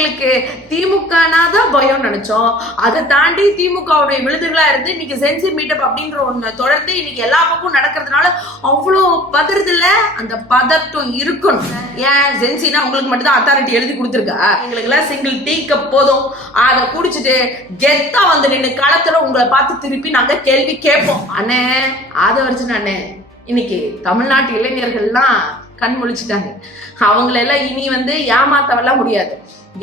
உங்களுக்கு திமுகனாதான் பயம் நினைச்சோம். அதை தாண்டி திமுகவுடைய விழுதுகளா இருந்து இன்னைக்கு சென்சி மீட்டப் அப்படின்ற ஒண்ணு தொடர்ந்து இன்னைக்கு எல்லா பக்கமும் நடக்கிறதுனால அவ்வளோ பதறது இல்ல. அந்த பதட்டம் இருக்கணும். ஏன் சென்சினா உங்களுக்கு மட்டும் தான் அத்தாரிட்டி எழுதி கொடுத்துருக்கா? எங்களுக்கு எல்லாம் சிங்கிள் டீ கப் போதும், அதை குடிச்சிட்டு கெத்தா வந்து நின்று களத்துல உங்களை பார்த்து திருப்பி நாங்க கேள்வி கேட்போம். அண்ணே ஆதவர்ஜன் அண்ணே, இன்னைக்கு தமிழ்நாட்டு இளைஞர்கள்லாம் கண் முழிச்சிட்டாங்க. அவங்களெல்லாம் இனி வந்து ஏமாத்தவெல்லாம் முடியாது.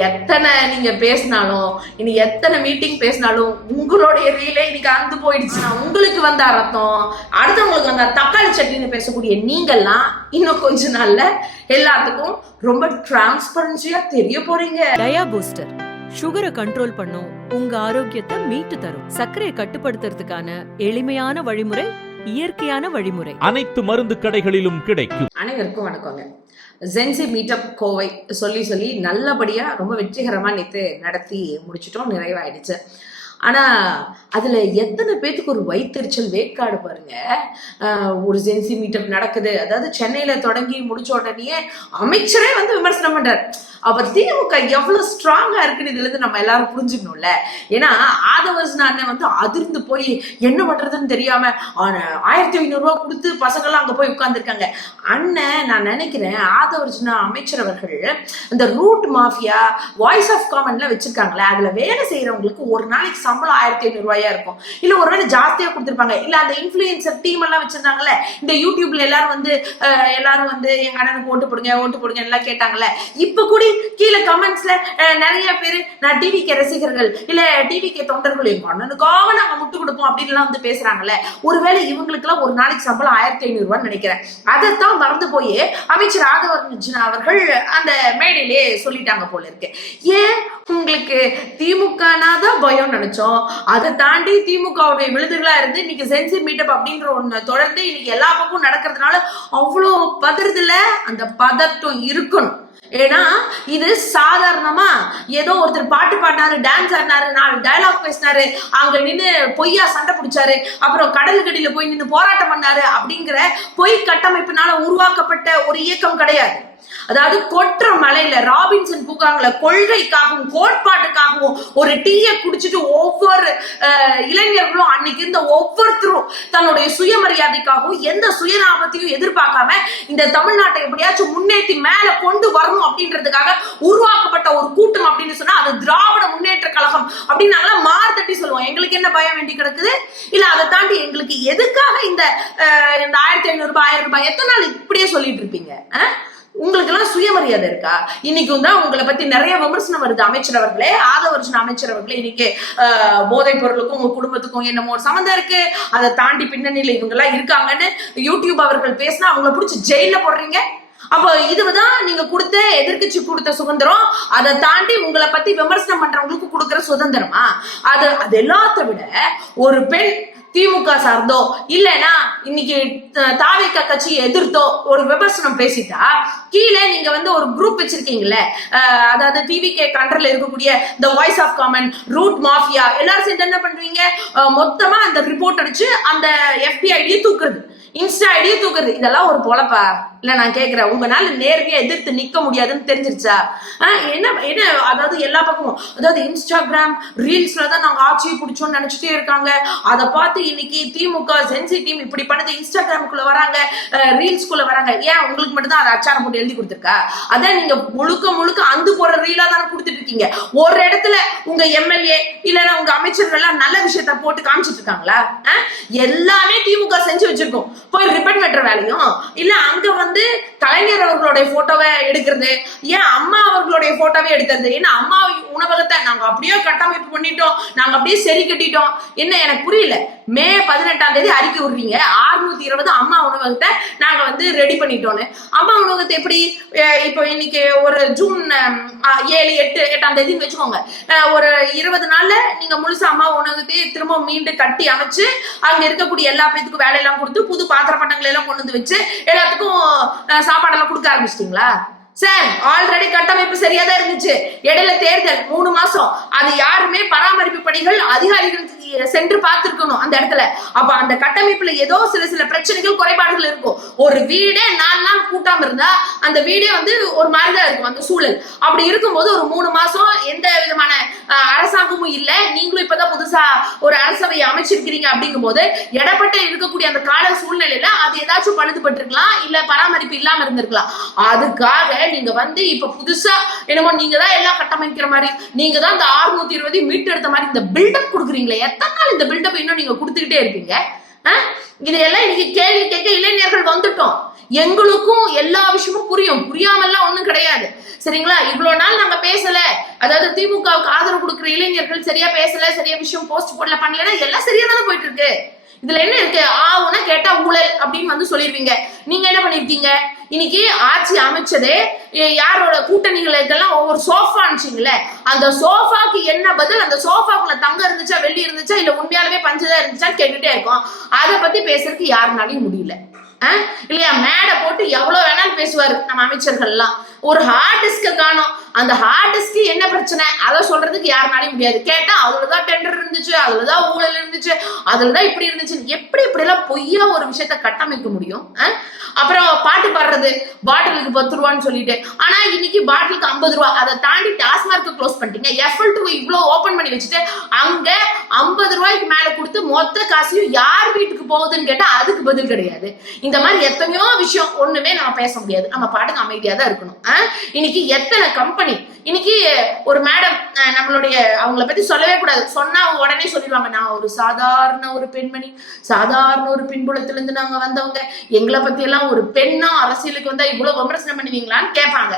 எத்தனை நீங்க பேசினாலும், இனி எத்தனை மீட்டிங் பேசினாலும் உங்களுடைய ரீலே இன்னைக்கு அந்து போயிடுச்சு. உங்களுக்கு வந்த ரத்தம் அடுத்தவங்களுக்கு வந்த தக்காளி சட்னின்னு பேசக்கூடிய நீங்கள்லாம் இன்னும் கொஞ்ச நாள்ல எல்லாத்துக்கும் ரொம்ப டிரான்ஸ்பரன்சியா தெரிய போறீங்க. டயா பூஸ்டர் சுகரை கண்ட்ரோல் பண்ணும், உங்க ஆரோக்கியத்தை மீட்டு தரும். சர்க்கரையை கட்டுப்படுத்துறதுக்கான எளிமையான வழிமுறை, இயற்கையான வழிமுறை. அனைத்து மருந்து கடைகளிலும் கிடைக்கும். அனைவருக்கும் வணக்கங்க. சென்சி மீட்டப் கோவை சொல்லி நல்லபடியா ரொம்ப வெற்றிகரமா நேற்று நடத்தி முடிச்சிட்டோம், நிறைவாயிடுச்சு. ஆனா அதுல எத்தனை பேத்துக்கு ஒரு வயிற்றுச்சல் வேக்காடு பாருங்க. ஒரு சென்சி மீட்டப் நடக்குது, அதாவது சென்னையில தொடங்கி முடிச்ச உடனே அமைச்சரே வந்து விமர்சனம் பண்றாரு. அவர் திமுக எவ்வளவு ஸ்ட்ராங்கா இருக்குன்னு இதுல இருந்து நம்ம எல்லாரும் புரிஞ்சுக்கணும்ல. ஏன்னா ஆதவர்ஜன் அண்ணன் வந்து அதிர்ந்து போய் என்ன பண்றதுன்னு தெரியாம 1500 ரூபாய் கொடுத்து பசங்கள்லாம் அங்க போய் உட்கார்ந்துருக்காங்க. அண்ணன் நான் நினைக்கிறேன் ஆதவர்ஜன் அமைச்சர் அவர்கள் இந்த ரூட் மாஃபியா வாய்ஸ் ஆஃப் காமன்ல வச்சிருக்காங்களே, அதுல வேலை செய்யறவங்களுக்கு ஒரு நாளைக்கு சம்பளம் 1500 ரூபாயா இருக்கும், இல்ல ஒருவேளை ஜாஸ்தியா கொடுத்துருப்பாங்க. இல்ல அந்த இன்ஃபுளுசர் டீம் எல்லாம் வச்சிருந்தாங்கல்ல, இந்த யூடியூப்ல எல்லாரும் வந்து எங்க அண்ணனுக்கு ஓட்டு போடுங்க எல்லாம் கேட்டாங்கல்ல. இப்ப கூட கீழே கமெண்ட்ஸ்ல நிறைய பேரு நான் டிவிகே ரசிகர்கள் இல்ல டிவிகே தொண்டர்கள் எங்க அண்ணனுக்காக நாங்க முட்டு கொடுப்போம் அப்படின்னு எல்லாம் வந்து பேசுறாங்கல்ல. ஒருவேளை இவங்களுக்கு எல்லாம் ஒரு நாளைக்கு சம்பளம் 1500 ரூபான்னு நினைக்கிறேன். அதைத்தான் மறந்து போய் அமைச்சர் ஆதவர்ஜன் அவர்கள் அந்த மேடையிலே சொல்லிட்டாங்க போல இருக்கு. ஏன் உங்களுக்கு திமுகனாதான் பயம் நினைச்சோம், அதை தாண்டி திமுகவுடைய விழுதுகளா இருந்து இன்னைக்கு சென்சி மீட்டப் அப்படின்ற ஒண்ணு தொடர்ந்து இன்னைக்கு எல்லா பக்கமும் நடக்கிறதுனால அவ்வளோ பதறது இல்ல. அந்த பதட்டம் இருக்கணும். ஏன்னா இது சாதாரணமா ஏதோ ஒருத்தர் பாட்டு பாடினாரு, டான்ஸ் ஆடினாரு, 4 டயலாக் பேசினாரு, அங்க நின்று பொய்யா சண்டை பிடிச்சாரு, அப்புறம் கடலுக்கடியில போய் நின்று போராட்டம் பண்ணாரு அப்படிங்கிற பொய் கட்டமைப்பினால உருவாக்கப்பட்ட ஒரு இயக்கம் கிடையாது. அதாவது கொற்ற மலையில ராபின்சன் பூங்காங்கள கொள்கைக்காகவும் கோட்பாட்டுக்காகவும் ஒரு டீயை குடிச்சிட்டு ஒவ்வொரு இளைஞர்களும் அன்னைக்கு இருந்த ஒவ்வொருத்தரும் தன்னுடைய சுயமரியாதைக்காகவும் எந்த சுயலாபத்தையும் எதிர்பார்க்காம இந்த தமிழ்நாட்டை எப்படியாச்சும் முன்னேற்றி மேல கொண்டு வரணும் அப்படின்றதுக்காக உருவாக்கப்பட்ட ஒரு கூட்டம் அப்படின்னு சொன்னா அது திராவிட முன்னேற்ற கழகம் அப்படின்னு நாங்களாம் மார்த்தட்டி சொல்லுவோம். எங்களுக்கு என்ன பயம் வேண்டி கிடக்குது? இல்ல அதை தாண்டி எங்களுக்கு எதுக்காக இந்த 1500 ரூபாய் 1000 ரூபாய் எத்தனை நாள் இப்படியே சொல்லிட்டு இருப்பீங்க? உங்களுக்கு எல்லாம் சுயமரியாதை இருக்கா? இன்னைக்கும் தான் உங்களை பத்தி நிறைய விமர்சனம் வருது. அமைச்சர் அவர்களே, ஆதவர்ஜன் அமைச்சர் அவர்களே, இன்னைக்கு போதைப் பொருளுக்கும் உங்க குடும்பத்துக்கும் என்னமோ ஒரு சம்மந்தம் இருக்கு, அதை தாண்டி பின்னணியில இவங்க எல்லாம் இருக்காங்கன்னு யூடியூப் அவர்கள் பேசினா அவங்கள பிடிச்சி ஜெயில போடுறீங்க. அப்போ இதுதான் நீங்க கொடுத்த எதிர்கட்சி கொடுத்த சுதந்திரம். அதை தாண்டி உங்களை பத்தி விமர்சனம் பண்றவங்களுக்கு கொடுக்குற சுதந்திரமா? அது எல்லாத்த விட ஒரு பெண் திமுக சார்ந்தோ இல்லைன்னா இன்னைக்கு தாவேகா கட்சியை எதிர்த்தோ ஒரு விமர்சனம் பேசிட்டா கீழே நீங்க வந்து ஒரு குரூப் வச்சிருக்கீங்கல்ல, அதாவது டிவிகே கண்ட்ரோல்ல இருக்கக்கூடிய இந்த voice of common, route mafia எல்லாரும் சேர்ந்து என்ன பண்ணுவீங்க? மொத்தமா அந்த ரிப்போர்ட் அடிச்சு அந்த FB ஐடியை தூக்குறது, இன்ஸ்டா ஐடியை தூக்குறது. இதெல்லாம் ஒரு பொழப்பா? இல்ல நான் கேட்கிறேன், உங்களால நேர்மையா எதிர்த்து நிக்க முடியாதுன்னு தெரிஞ்சிருச்சா? என்ன அதாவது எல்லா பக்கமும் அதாவது இன்ஸ்டாகிராம் ரீல்ஸ்ல தான் நாங்க ஆட்சியை பிடிச்சோம்னு நினைச்சிட்டே இருக்காங்க. அதை பார்த்து இன்னைக்கு திமுக சென்சி டீம் இப்படி பண்ணது, இன்ஸ்டாகிராமுக்குள்ள வராங்க, ரீல்ஸ்குள்ள வராங்க. ஏன் உங்களுக்கு மட்டும் தான் அதை அச்சாரம் போட்டு எழுதி கொடுத்துருக்கா? அதான் நீங்க முழுக்க அந்து போற ரீலா தானே கொடுத்துட்டு இருக்கீங்க. ஒரு இடத்துல உங்க எம்எல்ஏ இல்லைன்னா உங்க அமைச்சர்கள் எல்லாம் நல்ல விஷயத்த போட்டு காமிச்சிட்டு இருக்காங்களா? எல்லாமே திமுக செஞ்சு வச்சிருக்கோம். போய் ரிப்பன் வெட்டுற வேலையும் இல்ல, அங்க வந்து கலைஞர் அவர்களுடைய போட்டோவை எடுக்கிறது, ஏன் அம்மா அவர்களுடைய போட்டோவே எடுக்கிறது. ஏன்னா அம்மா உணவகத்தை நாங்க அப்படியே கட்டமைப்பு பண்ணிட்டோம், நாங்க அப்படியே சரி கட்டிட்டோம். என்ன எனக்கு புரியல. மே 18ஆம் தேதி அறிக்கை விடுறீங்க 620 அம்மா உணவகத்தை நாங்க வந்து ரெடி பண்ணிட்டோன்னு. அம்மா உணவகத்தை எப்படி இப்போ இன்னைக்கு ஒரு ஜூன் 7, 8ஆம் தேதின்னு வச்சுக்கோங்க, ஒரு 20 நாள்ல நீங்க முழுசா அம்மா உணவகத்தை திரும்ப மீண்டும் கட்டி அமைச்சு அங்க இருக்கக்கூடிய எல்லா பேத்துக்கும் வேலையெல்லாம் கொடுத்து புது பாத்திர பண்டங்களை எல்லாம் கொண்டு வந்து வச்சு எல்லாத்துக்கும் சாப்பாடெல்லாம் கொடுக்க ஆரம்பிச்சிட்டீங்களா? சார் ஆல்ரெடி கட்டமைப்பு சரியாதான் இருந்துச்சு. இடையில தேர்தல் 3 மாசம், அது யாருமே பராமரிப்பு பணிகள் அதிகாரிகள் சென்று பார்த்திருக்கணும் அந்த இடத்துல. அப்ப அந்த கட்டமைப்புல ஏதோ சில பிரச்சனைகள் குறைபாடுகள் இருக்கும். ஒரு வீடே 4 நாள் கூட்டாம இருந்தா அந்த வீடே வந்து ஒரு மாதிரிதான் இருக்கும் அந்த சூழல். அப்படி இருக்கும்போது ஒரு 3 மாசம் எந்த விதமான அரசாங்கமும் இல்ல, நீங்களும் இப்பதான் புதுசா ஒரு அரசவை அமைச்சிருக்கிறீங்க அப்படிங்கும் போது இடப்பட்ட இருக்கக்கூடிய அந்த கால சூழ்நிலையில அது ஏதாச்சும் பழுதுபட்டிருக்கலாம், இல்ல பராமரிப்பு இல்லாம இருந்திருக்கலாம். அதுக்காக நீங்க வந்து இப்ப புதுசா என்னமோ நீங்க தான் எல்லாம் கட்டமைக்கிற மாதிரி, நீங்க தான் இந்த 620 மீட்டர் எடுத்த மாதிரி இந்த பில்டப் கொடுக்குறீங்களே, எத்தனை நாள் இந்த பில்டப் இன்னும் நீங்க கொடுத்துக்கிட்டே இருப்பீங்க? இதையெல்லாம் இன்னைக்கு கேள்வி கேட்க இளைஞர்கள் வந்துட்டோம். எங்களுக்கும் எல்லா விஷயமும் புரியும், புரியாமல்லாம் ஒண்ணும் கிடையாது. சரிங்களா? இவ்வளவு நாள் நாங்க பேசல, அதாவது திமுகவுக்கு ஆதரவு கொடுக்குற இளைஞர்கள் சரியா பேசல, சரியா விஷயம் போஸ்ட் போடல, பண்ணலன்னா எல்லாம் சரியா தானே போயிட்டு இருக்கு. இதுல என்ன இருக்கு? ஆவுனா கேட்டா ஊழல் அப்படின்னு வந்து சொல்லிருவீங்க. நீங்க என்ன பண்ணிருக்கீங்க? இன்னைக்கு ஆட்சி அமைச்சதே யாரோட கூட்டணிகள் இதெல்லாம் ஒவ்வொரு சோஃபா அனுப்பிச்சிங்களே, அந்த சோஃபாக்கு என்ன பதில்? அந்த சோஃபாக்குள்ள தங்கம் இருந்துச்சா, வெள்ளி இருந்துச்சா, இல்ல உண்மையாலுமே பஞ்சதா இருந்துச்சான்னு கேட்டுட்டே இருக்கோம். அதை பத்தி பேசுறதுக்கு யாருனாலையும் முடியல இல்லையா? மேடை போட்டு எவ்வளவு வேணாலும் பேசுவாரு நம்ம அமைச்சர்கள் எல்லாம். ஒரு ஹார்ட் டிஸ்க காணும், அந்த ஹார்ட் டிஸ்க்கு என்ன பிரச்சனை அதை சொல்றதுக்கு யாருனாலையும் முடியாது. கேட்டா அதுலதான் டெண்டர் இருந்துச்சு, அதுலதான் ஊழல் இருந்துச்சு, அதுலதான் இப்படி இருந்துச்சு. எப்படி எல்லாம் பொய்யா ஒரு விஷயத்த கட்டமைக்க முடியும்? அப்புறம் பாட்டு பாடுறது, பாட்டிலுக்கு 10 ரூபான்னு சொல்லிட்டு, ஆனா இன்னைக்கு பாட்டிலுக்கு 50 ரூபா. அதை தாண்டி டாஸ்மார்க் க்ளோஸ் பண்ணிட்டீங்க. FL2 இவ்வளவு ஓபன் பண்ணி வச்சுட்டு அங்க 50 ரூபாய்க்கு மேல கொடுத்து மொத்த காசையும் யார் வீட்டுக்கு போகுதுன்னு கேட்டா அதுக்கு பதில் கிடையாது. இந்த மாதிரி எத்தனையோ விஷயம் ஒண்ணுமே நம்ம பேச முடியாது, நம்ம பாட்டுக்கு அமைதியா தான் இருக்கணும். இன்னைக்கு எத்தனை கம்பெனி, இன்னைக்கு ஒரு மேடம் நம்மளுடைய அவங்கள பத்தி சொல்லவே கூடாது, சொன்னா அவங்க உடனே சொல்லிடுவாங்க, நான் ஒரு சாதாரண ஒரு பெண்மணி, சாதாரண ஒரு பின்புலத்துல இருந்து நாங்க வந்தவங்க, எங்களை பத்தி எல்லாம் ஒரு பெண்ணா அரசியலுக்கு வந்தா இவ்வளவு விமர்சனம் பண்ணுவீங்களான்னு கேட்பாங்க.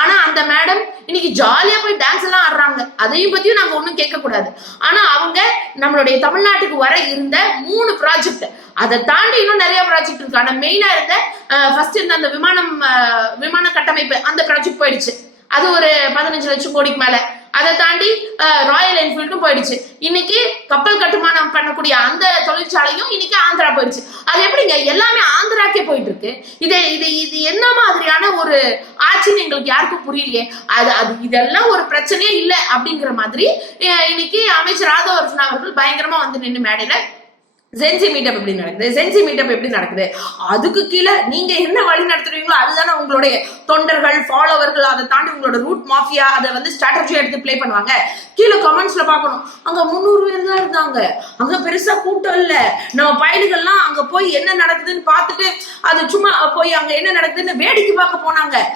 ஆனா அந்த மேடம் இன்னைக்கு ஜாலியா போய் டான்ஸ் எல்லாம் ஆடுறாங்க, அதையும் பத்தியும் நாங்க ஒண்ணும் கேட்க கூடாது. ஆனா அவங்க நம்மளுடைய தமிழ்நாட்டுக்கு வர இருந்த 3 ப்ராஜெக்ட், அதை தாண்டி இன்னும் நிறைய ப்ராஜெக்ட் இருக்கு. ஆனா மெயினா இருந்த ஃபர்ஸ்ட் இருந்த அந்த விமான கட்டமைப்பு அந்த ப்ராஜெக்ட் போயிடுச்சு, அது ஒரு 15 லட்சம் கோடிக்கு மேல. அதை தாண்டி ராயல் என்ஃபீல்டும் போயிடுச்சு. இன்னைக்கு கப்பல் கட்டுமானம் பண்ணக்கூடிய அந்த தொழிற்சாலையும் இன்னைக்கு ஆந்திரா போயிடுச்சு. அது எப்படிங்க எல்லாமே ஆந்திராக்கே போயிட்டு இருக்கு? இது என்ன மாதிரியான ஒரு ஆட்சின்னு எங்களுக்கு யாருக்கும் புரியலையே. அது இதெல்லாம் ஒரு பிரச்சனையே இல்லை அப்படிங்கிற மாதிரி இன்னைக்கு அமைச்சர் ராதாகிருஷ்ணன் அவர்கள் பயங்கரமா வந்து நின்று மேடையில ஜென்சி மீட்டப் எப்படி நடக்குது, ஜென்சி மீட்டப் எப்படி நடக்குது, அதுக்கு கீழே நீங்க என்ன வழி நடத்துறீங்களோ அதுதானே உங்களுடைய தொண்டர்கள், ஃபாலோவர்கள், அதை தாண்டி உங்களோட ரூட் மாஃபியா அதை வந்து ஸ்ட்ராட்டஜி எடுத்து பிளே பண்ணுவாங்க. கீழே கமெண்ட்ஸ்ல பார்க்கணும், அங்க 300 பேர் தான் இருந்தாங்க, அங்க பெருசா கூட்டம் இல்ல, நம்ம பயணிகள்லாம் அங்க போய் என்ன நடக்குதுன்னு பார்த்துட்டு அது சும்மா போய் அங்க என்ன நடக்குதுன்னு வேடிக்கை பார்க்க போனாங்க,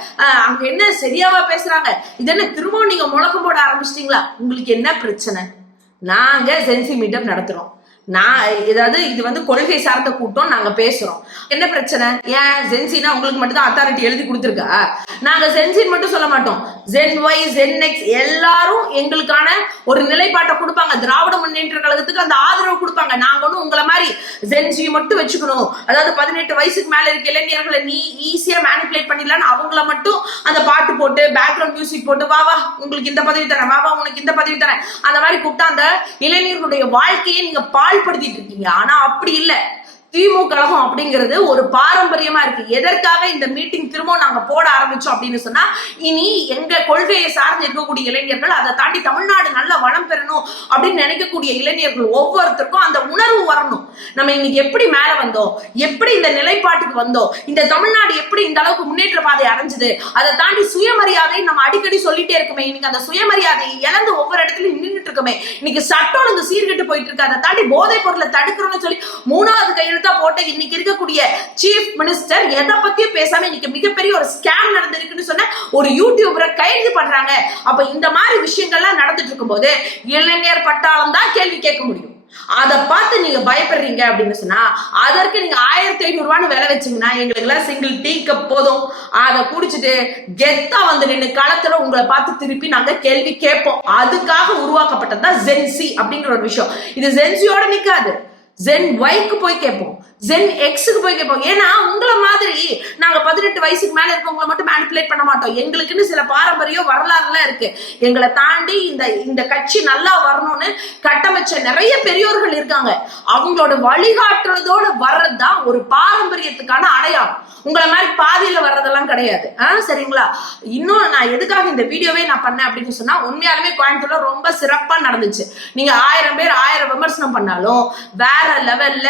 அங்க என்ன சரியாவா பேசுறாங்க, இது என்ன திரும்பவும் நீங்க முழக்கம் போட ஆரம்பிச்சிட்டீங்களா? உங்களுக்கு என்ன பிரச்சனை? நாங்க ஜென்சி மீட்டப் நடத்துறோம், ஏதாவது இது வந்து கொள்கை சார்ந்த கூட்டம், நாங்க பேசுறோம், என்ன பிரச்சனை? ஏன் ஜென்சினா உங்களுக்கு மட்டும் தான் அத்தாரிட்டி எழுதி கொடுத்துருக்கா? நாங்க ஜென்சின்னு மட்டும் சொல்ல மாட்டோம், ஜென் ஒய், ஜென் எக்ஸ் எல்லாரும் எங்களுக்கான ஒரு நிலைப்பாட்டை கொடுப்பாங்க. திராவிட முன்னேற்ற கழகத்துக்கு அந்த ஆதரவு கொடுப்பாங்க. நாங்க ஒன்னும் உங்களை மாதிரி ஜென்சி மட்டும் வச்சுக்கணும், அதாவது 18 வயசுக்கு மேல இருக்க இளைஞர்களை நீ ஈஸியா மேனிபுலேட் பண்ணிடலான்னு அவங்கள மட்டும் அந்த பாட்டு போட்டு பேக்ரவுண்ட் மியூசிக் போட்டு வா உங்களுக்கு இந்த பதவி தரேன், வா உனக்கு இந்த பதவி தரேன், அந்த மாதிரி கூப்பிட்டா அந்த இளைஞர்களுடைய வாழ்க்கையை நீங்க பாழ்படுத்திட்டு இருக்கீங்க. ஆனா அப்படி இல்லை. திமுக கழகம் அப்படிங்கிறது ஒரு பாரம்பரியமா இருக்கு. எதற்காக இந்த மீட்டிங் திரும்ப நாங்க போட ஆரம்பிச்சோம் அப்படின்னு சொன்னா, இனி எங்க கொள்கையை சார்ந்து இருக்கக்கூடிய இளைஞர்கள், அதை தாண்டி தமிழ்நாடு நல்ல வளம் பெறணும் அப்படின்னு நினைக்கக்கூடிய இளைஞர்கள் ஒவ்வொருத்தருக்கும் அந்த உணர்வு வரணும். நம்ம இன்னைக்கு எப்படி மேல வந்தோம், எப்படி இந்த நிலைப்பாட்டுக்கு வந்தோம், இந்த தமிழ்நாடு எப்படி இந்த அளவுக்கு முன்னேற்ற பாதை அடைஞ்சது, அதை தாண்டி சுயமரியாதை நம்ம அடிக்கடி சொல்லிட்டே இருக்குமே, இன்னைக்கு அந்த சுயமரியாதையை இழந்து ஒவ்வொரு இடத்துலயும் நின்றுட்டு இருக்கோமே, இன்னைக்கு சட்டம் ஒழுங்கு சீர்கெட்டு போயிட்டு இருக்கு, அதை தாண்டி போதைப் பொருளை தடுக்கிறோம்னு சொல்லி 3வது கையெழுத்து போட்ட இன்னைக்கு இருக்கக்கூடிய சீஃப் மினிஸ்டர் எதை பத்தியும் பேசாம இன்னைக்கு மிகப்பெரிய ஒரு ஸ்கேம் நடந்திருக்குன்னு சொன்ன ஒரு யூடியூபரை கைது பண்றாங்க. அப்ப இந்த மாதிரி விஷயங்கள்லாம் நடந்துட்டு இருக்கும் போது இளைஞர் பட்டாளம் தான் கேள்வி கேட்க முடியும். அதை பார்த்து நீங்க பயப்படுறீங்க அப்படின்னு சொன்னா, அதற்கு நீங்க 1500 ரூபான்னு விலை வச்சீங்கன்னா எங்களுக்கு எல்லாம் சிங்கிள் டீ கப் போதும், அதை குடிச்சிட்டு கெத்தா வந்து நின்று களத்துல உங்களை பார்த்து திருப்பி நாங்க கேள்வி கேட்போம். அதுக்காக உருவாக்கப்பட்டதுதான் ஜென்சி அப்படிங்கிற ஒரு விஷயம். இது ஜென்சியோட நிக்காது, ஜென் ஒய்க்கு போய் கேட்போம், ஜென் எக்ஸுக்கு போய் கேட்போம். ஏன்னா உங்களை மாதிரி நாங்க 18 வயசுக்கு மேல இருக்கவங்களை மட்டும் மேனிபுலேட் பண்ண மாட்டோம். எங்களுக்குன்னு சில பாரம்பரியம் வரலாறுலாம் இருக்கு. எங்களை தாண்டி இந்த கட்சி நல்லா வரணும்னு கட்டமைச்ச நிறைய பெரியோர்கள் இருக்காங்க. அவங்களோட வழிகாட்டுறதோட வர்றதுதான் ஒரு பாரம்பரியத்துக்கான அடையாளம். உங்களை மாதிரி பாதியில வர்றதெல்லாம் கிடையாது. சரிங்களா? இன்னும் நான் எதுக்காக இந்த வீடியோவே நான் பண்ணேன் அப்படின்னு சொன்னா, உண்மையாலுமே கோயம்புத்தூர்ல ரொம்ப சிறப்பா நடந்துச்சு. நீங்க 1000 பேர் 1000 விமர்சனம் பண்ணாலும் வேற லெவல்ல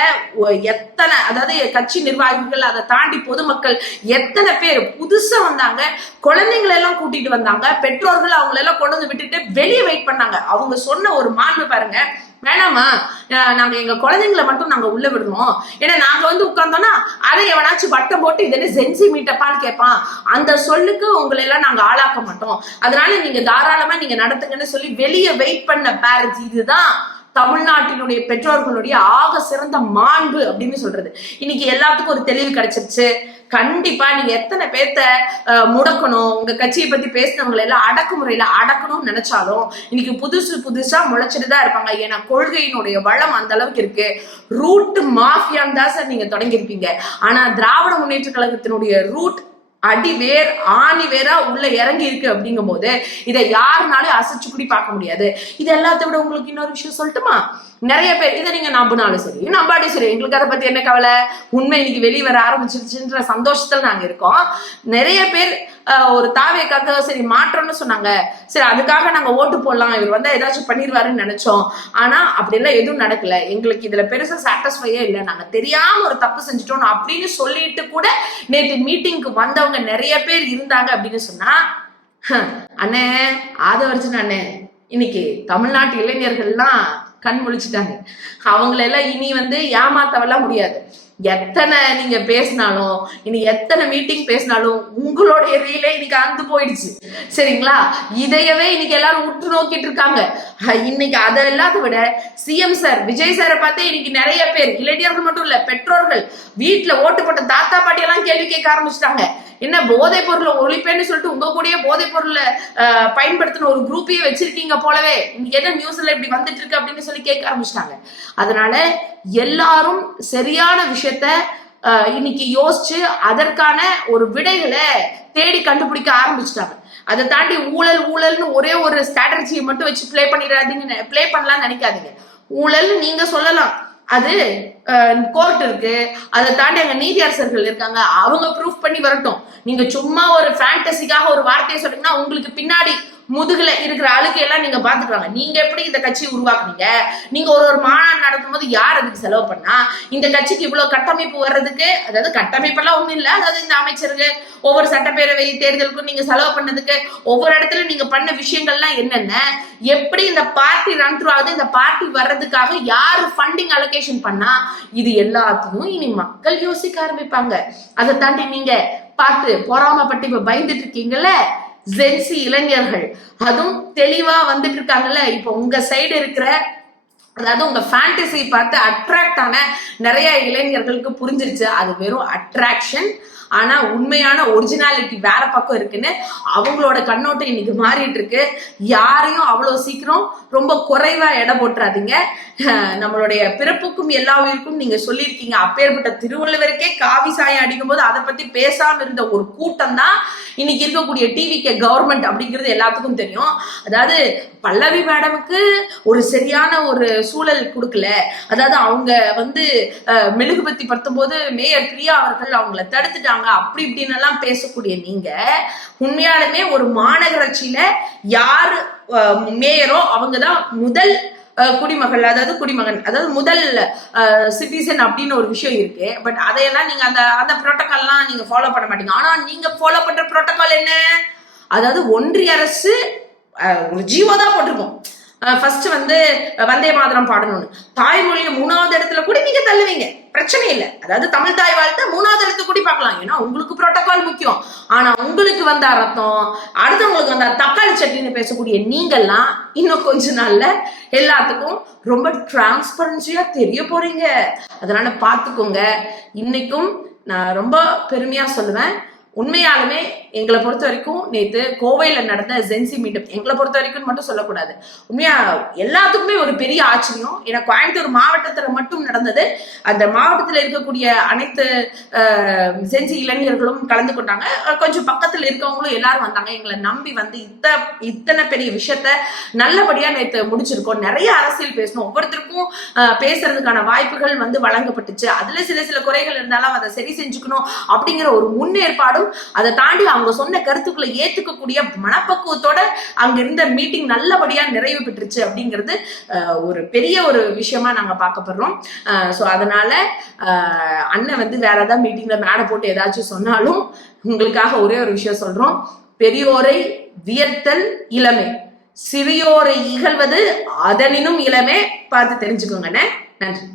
எத்தனை எத்தனை, அதாவது கட்சி நிர்வாகிகள், அதை தாண்டி பொதுமக்கள் எத்தனை பேர் புதுசா வந்தாங்க, குழந்தைங்களை எல்லாம் கூட்டிட்டு வந்தாங்க, பெற்றோர்கள் அவங்களை எல்லாம் கொண்டு வந்து விட்டுட்டு வெளியே வெயிட் பண்ணாங்க. அவங்க சொன்ன ஒரு மாண்பு பாருங்க, வேணாமா நாங்க எங்க குழந்தைங்களை மட்டும் நாங்க உள்ள விடுவோம், ஏன்னா நாங்க வந்து உட்கார்ந்தோம்னா அதை எவனாச்சும் வட்டம் போட்டு இது என்ன ஜென்சி மீட்டப்பான்னு கேட்பான், அந்த சொல்லுக்கு உங்களை எல்லாம் நாங்க ஆளாக்க மாட்டோம், அதனால நீங்க தாராளமா நீங்க நடத்துங்கன்னு சொல்லி வெளியே வெயிட் பண்ண பேரண்ட்ஸ். இதுதான் தமிழ்நாட்டினுடைய பெற்றோர்களுடைய ஆக சிறந்த மாண்பு அப்படின்னு சொல்றது. இன்னைக்கு எல்லாத்துக்கும் ஒரு தெளிவு கிடைச்சிருச்சு. கண்டிப்பா நீங்க எத்தனை பேர்த்த முடக்கணும், உங்க கட்சியை பத்தி பேசினவங்களை எல்லாம் அடக்குமுறையில அடக்கணும்னு நினைச்சாலும் இன்னைக்கு புதுசா முளைச்சிட்டு தான் இருப்பாங்க. ஏன்னா கொள்கையினுடைய வளம் அந்த அளவுக்கு இருக்கு. ரூட் மாஃபியான் தான் சார் நீங்க தொடங்கியிருப்பீங்க. ஆனா திராவிட முன்னேற்ற கழகத்தினுடைய ரூட் அடிவேர் ஆணி வேறா உள்ள இறங்கி இருக்கு. அப்படிங்கும் போது இதை யாருனாலும் அசைச்சு கூடி பார்க்க முடியாது. இது எல்லாத்த விட உங்களுக்கு இன்னொரு விஷயம் சொல்லட்டுமா? நிறைய பேர் இதை நீங்க நம்பினாலும் சரி நம்பாடி சரி, எங்களுக்கு அதை பத்தி என்ன கவலை, உண்மை இன்னைக்கு வெளியே வர ஆரம்பிச்சிருச்சுன்ற சந்தோஷத்துல நாங்க இருக்கோம். நிறைய பேர் ஒரு தாவேக்காக சரி மாற்றம்னு சொன்னாங்க, சரி அதுக்காக நாங்க ஓட்டு போடலாம், இவர் வந்தா ஏதாச்சும் பண்ணிடுவாருன்னு நினைச்சோம். ஆனா அப்படி எல்லாம் எதுவும் நடக்கல. எங்களுக்கு இதுல பெருசா சாட்டிஸ்ஃபையே இல்லை, நாங்க தெரியாம ஒரு தப்பு செஞ்சுட்டோம் அப்படின்னு சொல்லிட்டு கூட நேற்று மீட்டிங்க்கு வந்தவங்க நிறைய பேர் இருந்தாங்க. அப்படின்னு சொன்னா அண்ணே ஆதவர்ஜன் அண்ணே, இன்னைக்கு தமிழ்நாட்டு இளைஞர்கள்லாம் கண் முழிச்சுட்டாங்க. அவங்களெல்லாம் இனி வந்து ஏமாத்தவெல்லாம் முடியாது. எத்தனை நீங்க பேசினாலும், இனி எத்தனை மீட்டிங் பேசினாலும் உங்களுடைய ரீலே இன்னைக்கு அந்து போயிடுச்சு. சரிங்களா? இதையவே இன்னைக்கு எல்லாரும் உற்று நோக்கிட்டு இருக்காங்க. இன்னைக்கு அதை எல்லாத்த விட சிஎம் சார் விஜய் சாரை பார்த்தே இன்னைக்கு நிறைய பேர், இளைஞர்கள் மட்டும் இல்ல பெற்றோர்கள், வீட்டுல ஓட்டு போட்ட தாத்தா பாட்டி எல்லாம் கேள்வி கேட்க ஆரம்பிச்சிட்டாங்க. என்ன போதைப் பொருளை ஒழிப்பேன்னு சொல்லிட்டு உங்க கூடயே போதைப் பொருளை பயன்படுத்தின ஒரு குரூப்பையே வச்சிருக்கீங்க போலவே, இன்னைக்கு என்ன நியூஸ்ல இப்படி வந்துட்டு இருக்கு அப்படின்னு சொல்லி கேட்க ஆரம்பிச்சிட்டாங்க. அதனால எல்லாரும் சரியான விஷயத்த இன்னைக்கு யோசிச்சு அதற்கான ஒரு விடைகளை தேடி கண்டுபிடிக்க ஆரம்பிச்சிட்டாங்க. அதை தாண்டி ஊழல்னு ஒரே ஒரு ஸ்ட்ராட்டஜியை மட்டும் வச்சு பிளே பண்ணலாம்னு நினைக்காதீங்க. ஊழல் நீங்க சொல்லலாம், அது கோர்ட் இருக்கு, அதை தாண்டி அங்க நீதியரசர்கள் இருக்காங்க, அவங்க ப்ரூஃப் பண்ணி வரட்டும். நீங்க சும்மா ஒரு ஃபேண்டசிக்காக ஒரு வார்த்தையை சொன்னீங்கன்னா உங்களுக்கு பின்னாடி முதுகுல இருக்கிற அழுக்கு எல்லாம் நீங்க பாத்துக்குவாங்க. நீங்க எப்படி இந்த கட்சியை உருவாக்குனீங்க, நீங்க ஒரு மாநாடு நடத்தும் போது யார் அதுக்கு செலவு பண்ணா, இந்த கட்சிக்கு இவ்வளவு கட்டமைப்பு வர்றதுக்கு, அதாவது கட்டமைப்பெல்லாம் ஒண்ணும் இல்லை, அதாவது இந்த அமைச்சர்கள் ஒவ்வொரு சட்டப்பேரவை தேர்தலுக்கும் நீங்க செலவு பண்ணதுக்கு, ஒவ்வொரு இடத்துல நீங்க பண்ண விஷயங்கள்லாம் என்னென்ன, எப்படி இந்த பார்ட்டி ரன் த்ரூ ஆகுது, இந்த பார்ட்டி வர்றதுக்காக யாரு ஃபண்டிங் அலோகேஷன் பண்ணா, இது எல்லாத்தையும் இனி மக்கள் யோசிக்க ஆரம்பிப்பாங்க. அதை தாண்டி நீங்க பார்த்து பொறாமப்பட்டு இப்ப பயந்துட்டு இருக்கீங்கல்ல ஜென்சி இளைஞர்கள், அதுவும் தெளிவா வந்துட்டு இருக்காங்கல்ல. இப்போ உங்க சைடு இருக்கிற, அதாவது உங்க ஃபேண்டசி பார்த்து அட்ராக்ட் ஆன நிறைய இளைஞர்களுக்கு புரிஞ்சிருச்சு அது வெறும் அட்ராக்ஷன், ஆனா உண்மையான ஒரிஜினாலிட்டி வேற பக்கம் இருக்குன்னு அவங்களோட கண்ணோட்டம் இன்னைக்கு மாறிட்டு இருக்கு. யாரையும் அவ்வளவு சீக்கிரம் ரொம்ப குறைவா எடை போட்டுறாதீங்க. நம்மளுடைய பிறப்புக்கும் எல்லா உயிருக்கும் நீங்க சொல்லியிருக்கீங்க. அப்பேற்பட்ட திருவள்ளுவருக்கே காவி சாயம் அடிக்கும் போது அதை பத்தி பேசாம இருந்த ஒரு கூட்டம் தான் இன்னைக்கு இருக்கக்கூடிய டிவிகே கவர்மெண்ட் அப்படிங்கிறது எல்லாத்துக்கும் தெரியும். அதாவது பல்லவி மேடமுக்கு ஒரு சரியான ஒரு சூழல் கொடுக்கல, அதாவது அவங்க வந்து மெழுகுபத்தி படுத்தும் மேயர் பிரியா அவர்கள் அவங்கள தடுத்துட்டாங்க அப்படி இப்படின்னு எல்லாம் பேசக்கூடிய நீங்க உண்மையாலுமே ஒரு மாநகராட்சியில யாரு மேயரோ அவங்கதான் முதல் குடிமகள், அதாவது குடிமகன், அதாவது முதல் சிட்டிசன் அப்படின்னு ஒரு விஷயம் இருக்கு. பட் அதையெல்லாம் நீங்க அந்த புரோட்டோகால்லாம் நீங்க ஃபாலோ பண்ண மாட்டீங்க. ஆனா நீங்க ஃபாலோ பண்ற புரோட்டோகால் என்ன, அதாவது ஒன்றிய அரசு ஒரு ஜீவோ தான் போட்டிருக்கோம். ஃபர்ஸ்ட் வந்து வந்தே மாதரம் பாடணும்னு, தாய்மொழியை 3வது இடத்துல கூட நீங்க தள்ளுவீங்க, பிரச்சனை இல்லை. அதாவது தமிழ் தாய் வாழ்த்த 3வது இடத்துல கூட பார்க்கலாம், ஏன்னா உங்களுக்கு புரோட்டோகால் முக்கியம். ஆனா உங்களுக்கு வந்த ரத்தம், அடுத்தவங்களுக்கு வந்த தக்காளி சட்னின்னு பேசக்கூடிய நீங்கள்லாம் இன்னும் கொஞ்ச நாள்ல எல்லாத்துக்கும் ரொம்ப டிரான்ஸ்பரன்சியா தெரிய போறீங்க. அதனால பாத்துக்கோங்க. இன்னைக்கும் நான் ரொம்ப பெருமையா சொல்லுவேன், உண்மையாலுமே எங்களை பொறுத்த வரைக்கும் நேற்று கோவையில நடந்த ஜென்சி மீட்டப் எங்களை பொறுத்த வரைக்கும் மட்டும் சொல்லக்கூடாது, உண்மையா எல்லாத்துக்குமே ஒரு பெரிய ஆச்சரியம். ஏன்னா கோயம்புத்தூர் மாவட்டத்துல மட்டும் நடந்தது. அந்த மாவட்டத்தில் இருக்கக்கூடிய அனைத்து ஜென்சி இளைஞர்களும் கலந்து கொண்டாங்க. கொஞ்சம் பக்கத்துல இருக்கவங்களும் எல்லாரும் வந்தாங்க. எங்களை நம்பி வந்து இத்தனை பெரிய விஷயத்த நல்லபடியா நேற்று முடிச்சிருக்கோம். நிறைய அரசியல் பேசணும், ஒவ்வொருத்தருக்கும் பேசுறதுக்கான வாய்ப்புகள் வந்து வழங்கப்பட்டுச்சு. அதுல சில குறைகள் இருந்தாலும் அதை சரி செஞ்சுக்கணும் அப்படிங்கிற ஒரு முன்னேற்பாடும், அதை தாண்டி அவங்க அவங்க சொன்ன கருத்துக்களை ஏத்துக்கக்கூடிய மனப்பக்குவத்தோட அங்க இருந்த மீட்டிங் நல்லபடியா நிறைவு பெற்றுச்சு அப்படிங்கிறது ஒரு பெரிய ஒரு விஷயமா நாங்க பார்க்கப்படுறோம். ஸோ அதனால அண்ணன் வந்து வேற ஏதாவது மீட்டிங்ல மேடை போட்டு ஏதாச்சும் சொன்னாலும் உங்களுக்காக ஒரே ஒரு விஷயம் சொல்றோம். பெரியோரை வியர்த்தல் இளமை, சிறியோரை இகழ்வது அதனினும் இளமே. பார்த்து தெரிஞ்சுக்கோங்கண்ணே. நன்றி.